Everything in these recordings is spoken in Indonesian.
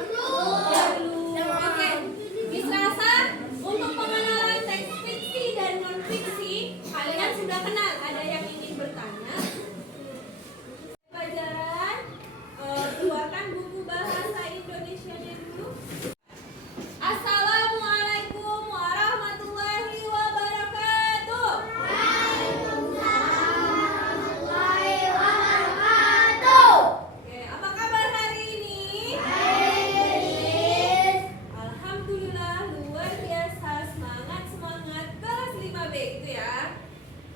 Belum. Oke. Miss Rasa, untuk pengenalan teks fiksi dan non fiksi, kalian sudah kenal. Ada yang ingin bertanya? Pelajaran, keluarkan buku bahasa Indonesianya dulu. Assalamualaikum warahmatullahi wabarakatuh. Oke, apa kabar hari ini? Alhamdulillah, luar biasa, semangat kelas 5B gitu ya.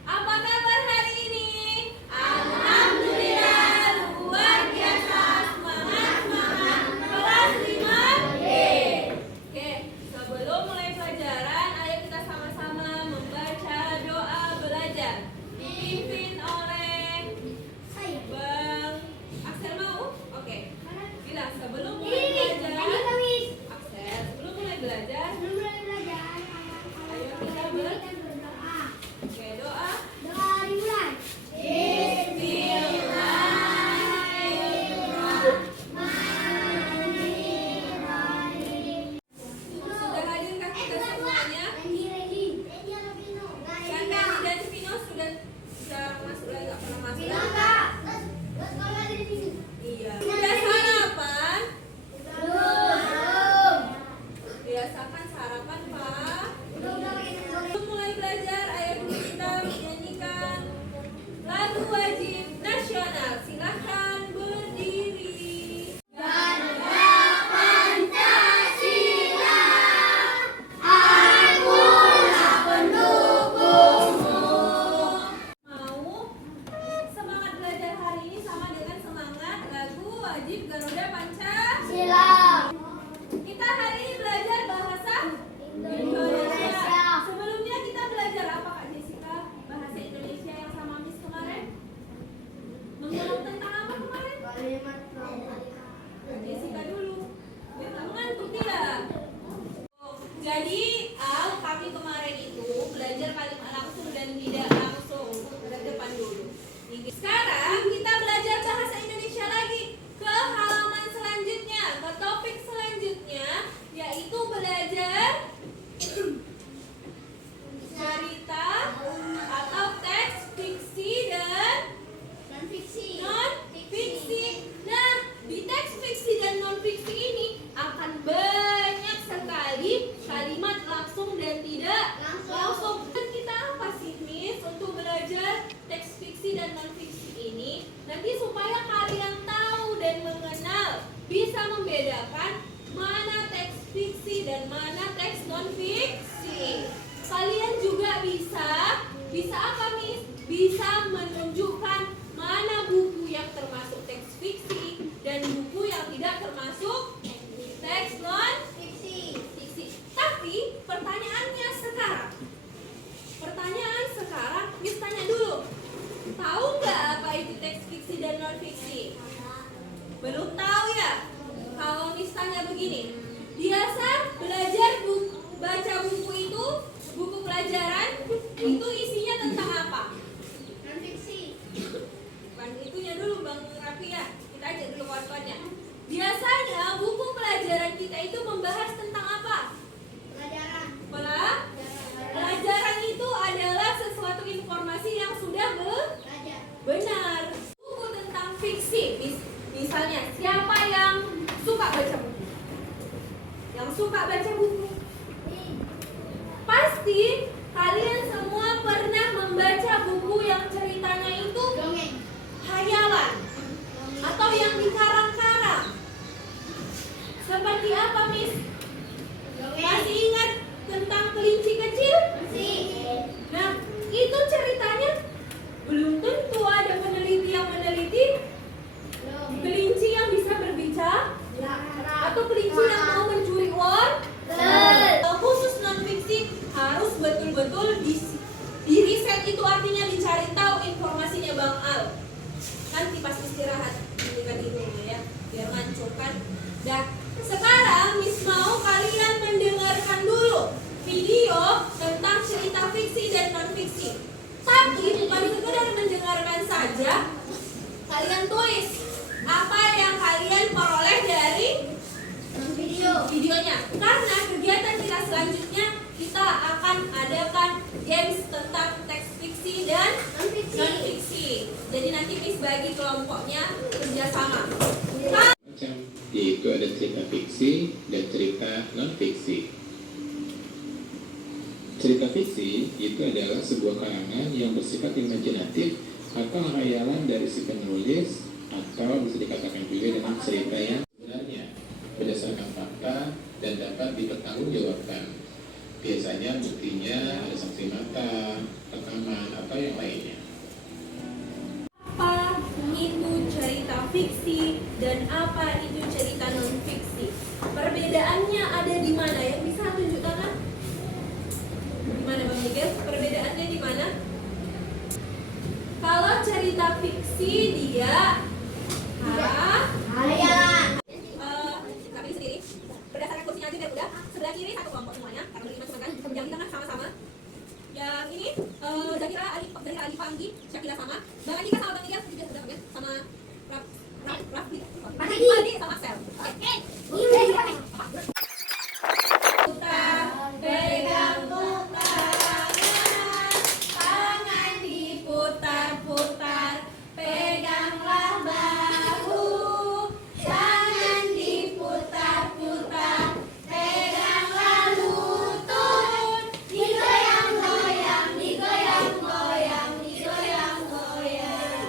Apa kabar hari ini? Alhamdulillah, luar biasa, semangat kelas 5B. Oke, sebelum mulai pelajaran, ayo kita sama-sama membaca doa belajar dipimpin oleh Bang Axel. Mau? Oke. Bilang sebelum mulai belajar. Axel, sebelum mulai belajar, ayo kita berdoa. Oke, doa. Sudah hadirkah kita semuanya? Canda dan Vino sudah bisa masuk lagi, nggak pernah masuk. Iya. Sudah sarapan? Biasakan sarapan, Pak. Sebelum mulai belajar, ayo dulu kita menyanyikan lagu wajib nasional. Silahkan berdiri. Mau semangat belajar hari ini sama dengan semangat lagu wajib Garuda Pancasila. Kita hari ini belajar bahasa Indonesia. Sebelumnya kita belajar apa, Kak Jessica? Bahasa Indonesia yang sama Miss kemarin? Mengulang tentang apa kemarin? Jessica dulu. Dia nggak mengantuk tidak? Jadi, kami kemarin itu belajar kalimat langsung dan tidak langsung. Ke depan dulu. Sekarang kita belajar bahasa Indonesia lagi. Ke halaman selanjutnya, ke topik selanjutnya, yaitu belajar cerita atau teks fiksi dan non fiksi. Nah, di teks fiksi dan non fiksi ini akan banyak sekali kalimat langsung dan tidak langsung. Dan kita apa sih, Miss, untuk belajar teks fiksi dan non fiksi ini? Nanti supaya kalian tahu dan mengenal, bisa membedakan mana teks fiksi dan mana teks non fiksi. Kalian juga bisa apa, Miss? Bisa menunjukkan mana buku yang termasuk teks fiksi dan buku yang tidak termasuk teks non fiksi. Tapi pertanyaan sekarang, Miss tanya dulu. Tahu nggak apa itu teks fiksi dan non fiksi? Belum tahu ya? Kalau Miss tanya begini, biasa belajar baca buku itu, buku pelajaran itu isinya tentang apa? Non fiksi. Bukan itunya dulu, Bang Raffi ya. Kita aja dulu kawan-kawannya. Biasanya buku pelajaran kita itu membahas tentang apa? Pelajaran itu adalah sesuatu informasi yang sudah benar. Buku tentang fiksi, misalnya siapa yang suka baca buku? Yang suka baca buku? Pasti kalian semua pernah membaca buku yang ceritanya itu hayalan atau yang dikarang-karang. Seperti apa, Miss? Masih ingat tentang kelinci kecil? Nah, itu ceritanya belum tentu ada peneliti yang meneliti kelinci yang bisa berbicara atau kelinci yang mau mencuri uang. Khusus non fiksi harus betul-betul di riset, itu artinya dicari tahu informasinya, Bang Al. Nanti pas istirahat kan itu ya, biar ngancur kan. Dah, sekarang Miss mau kalian mendengarkan dulu video tentang cerita fiksi dan non fiksi. Tapi bukan sekedar mendengarkan saja, kalian tulis apa yang kalian peroleh dari games tentang teks fiksi dan non-fiksi. Jadi nanti Miss bagi kelompoknya kerjasama. Macam yaitu ada cerita fiksi dan cerita non-fiksi. Cerita fiksi itu adalah sebuah karangan yang bersifat imajinatif atau khayalan dari si penulis, atau bisa dikatakan juga dengan cerita yang sebenarnya berdasarkan fakta dan dapat dipertanggungjawabkan. Biasanya buktinya ada saksi mata, rekaman, atau yang lainnya. Apa itu cerita fiksi dan apa itu cerita non-fiksi? Perbedaannya ada di mana? Yang bisa tunjuk tangan? Di mana Bang Miguel? Perbedaannya di mana? Kalau cerita fiksi dia Hayalan. kami sendiri berdasarkan kursinya aja biar udah. Sebelah kiri satu kelompok semuanya karena berlima cuma kan yang di tengah sama-sama. Yang ini Zahira Ali Fanggi, Syakira sama. Bang Andika sama Bang Miguel juga sudah ya sama Raffi sama Axel. Oke. Putar, pegang tangan, tangan diputar-putar, peganglah bahu, tangan diputar-putar, peganglah lutut, digoyang-goyang, digoyang-goyang, digoyang-goyang.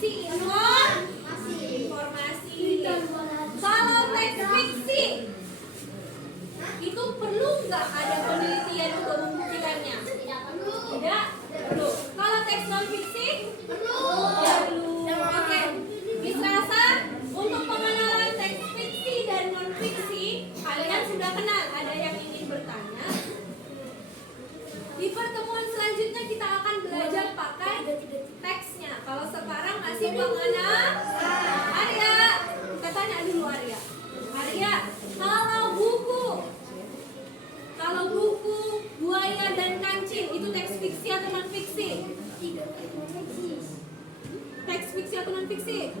isi informasi. Kalau teks fiksi itu perlu nggak ada penelitian untuk membuktikannya? Tidak perlu. Kalau teks non fiksi perlu. Oke. Miss Rasa, untuk pengenalan teks fiksi dan non fiksi kalian sudah kenal. Ada yang ingin bertanya? Di pertemuan selanjutnya kita akan belajar pakai teksnya. Kalau sekarang masih mengenal Arya. Kita tanya dulu Arya. Arya, kalau buku Buaya dan Kancil itu teks fiksi atau non fiksi? Teks fiksi atau non fiksi?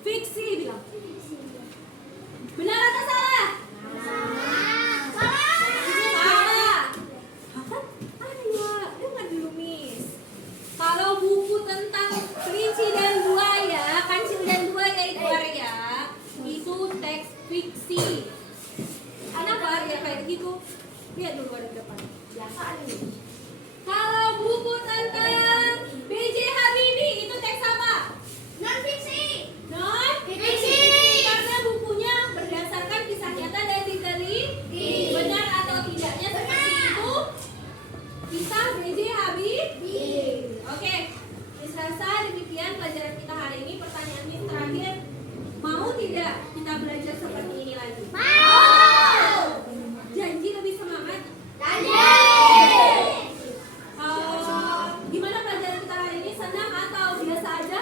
Fiksi bilang. Benar atau salah? Salah. Apa? Ayo, dengar dulu Miss. Kalau buku tentang kelinci dan buaya, kancil dan buaya itu Arya, itu teks fiksi. Kenapa Arya kayak gitu? Lihat dulu ada di depan. Biasa nih. Kalau buku tentang B.J. Habibie itu teks apa? Non fiksi. Non Fiksi. Karena bukunya berdasarkan kisah nyata dan diteliti. Benar atau tidaknya seperti itu? Kisah B.J. Habibie. Oke. Miss Rasa, demikian pelajaran kita hari ini. Pertanyaan Miss terakhir, mau tidak kita belajar seperti ini lagi? Mau. Janji lebih semangat? Gimana pelajaran kita hari ini? Senang atau biasa aja?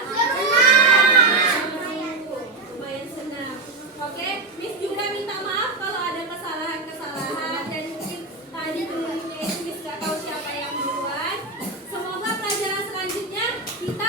Lumayan senang. Oke, Miss juga minta maaf kalau ada kesalahan-kesalahan dan mungkin tadi belinya itu Miss gak tahu siapa yang duluan. Semoga pelajaran selanjutnya kita